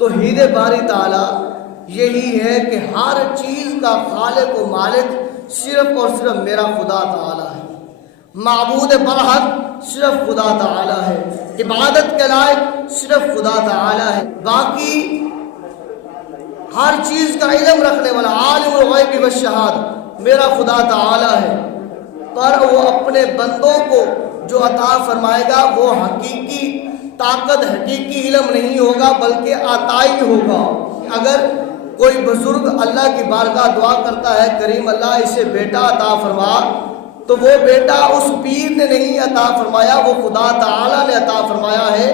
توحید باری تعالیٰ یہی ہے کہ ہر چیز کا خالق و مالک صرف اور صرف میرا خدا تعالیٰ ہے، معبود برحق صرف خدا تعالیٰ ہے، عبادت کے لائق صرف خدا تعالیٰ ہے، باقی ہر چیز کا علم رکھنے والا عالم الغیب والشہادہ میرا خدا تعالیٰ ہے، پر وہ اپنے بندوں کو جو عطا فرمائے گا وہ حقیقی طاقت، حقیقی علم نہیں ہوگا بلکہ عطائی ہوگا۔ اگر کوئی بزرگ اللہ کی بارگاہ دعا کرتا ہے کریم اللہ اسے بیٹا عطا فرما، تو وہ بیٹا اس پیر نے نہیں عطا فرمایا، وہ خدا تعالیٰ نے عطا فرمایا ہے۔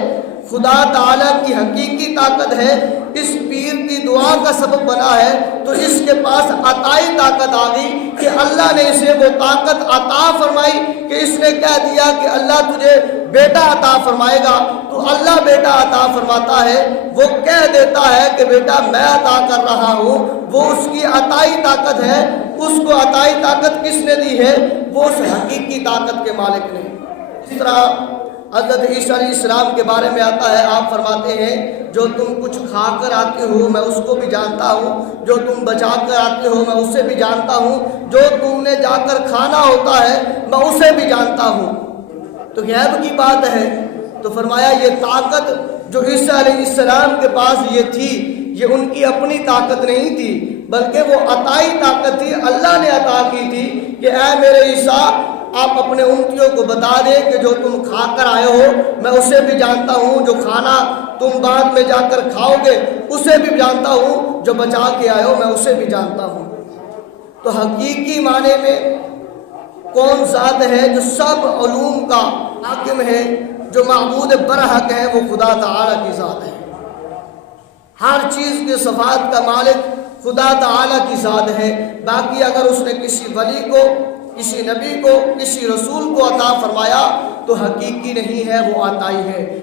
خدا تعالیٰ کی حقیقی طاقت ہے، اس پیر کی دعا کا سبب بنا ہے تو اس کے پاس عطائی طاقت آ گئی کہ اللہ نے اسے وہ طاقت عطا فرمائی کہ اس نے کہہ دیا کہ اللہ تجھے بیٹا عطا فرمائے گا، تو اللہ بیٹا عطا فرماتا ہے، وہ کہہ دیتا ہے کہ بیٹا میں عطا کر رہا ہوں، وہ اس کی عطائی طاقت ہے۔ اس کو عطائی طاقت کس نے دی ہے؟ وہ اس حقیقی طاقت کے مالک نے۔ اس طرح حضرت عیسیٰ علیہ السلام کے بارے میں آتا ہے، آپ فرماتے ہیں جو تم کچھ کھا کر آتے ہو میں اس کو بھی جانتا ہوں، جو تم بچا کر آتے ہو میں اسے بھی جانتا ہوں، جو تم نے جا کر کھانا ہوتا ہے میں اسے بھی جانتا ہوں۔ تو غیب کی بات ہے، تو فرمایا یہ طاقت جو عیسیٰ علیہ السلام کے پاس یہ تھی، یہ ان کی اپنی طاقت نہیں تھی بلکہ وہ عطائی طاقت تھی، اللہ نے عطا کی تھی کہ اے میرے عیسیٰ آپ اپنے امتیوں کو بتا دیں کہ جو تم کھا کر آئے ہو میں اسے بھی جانتا ہوں، جو کھانا تم بعد میں جا کر کھاؤ گے اسے بھی جانتا ہوں، جو بچا کے آئے ہو میں اسے بھی جانتا ہوں۔ تو حقیقی معنی میں کون ذات ہے جو سب علوم کا حاکم ہے، جو معبود برحق ہے، وہ خدا تعالیٰ کی ذات ہے۔ ہر چیز کے صفات کا مالک خدا تعالیٰ کی ذات ہے۔ باقی اگر اس نے کسی ولی کو، کسی نبی کو، کسی رسول کو عطا فرمایا تو حقیقی نہیں ہے، وہ عطائی ہے۔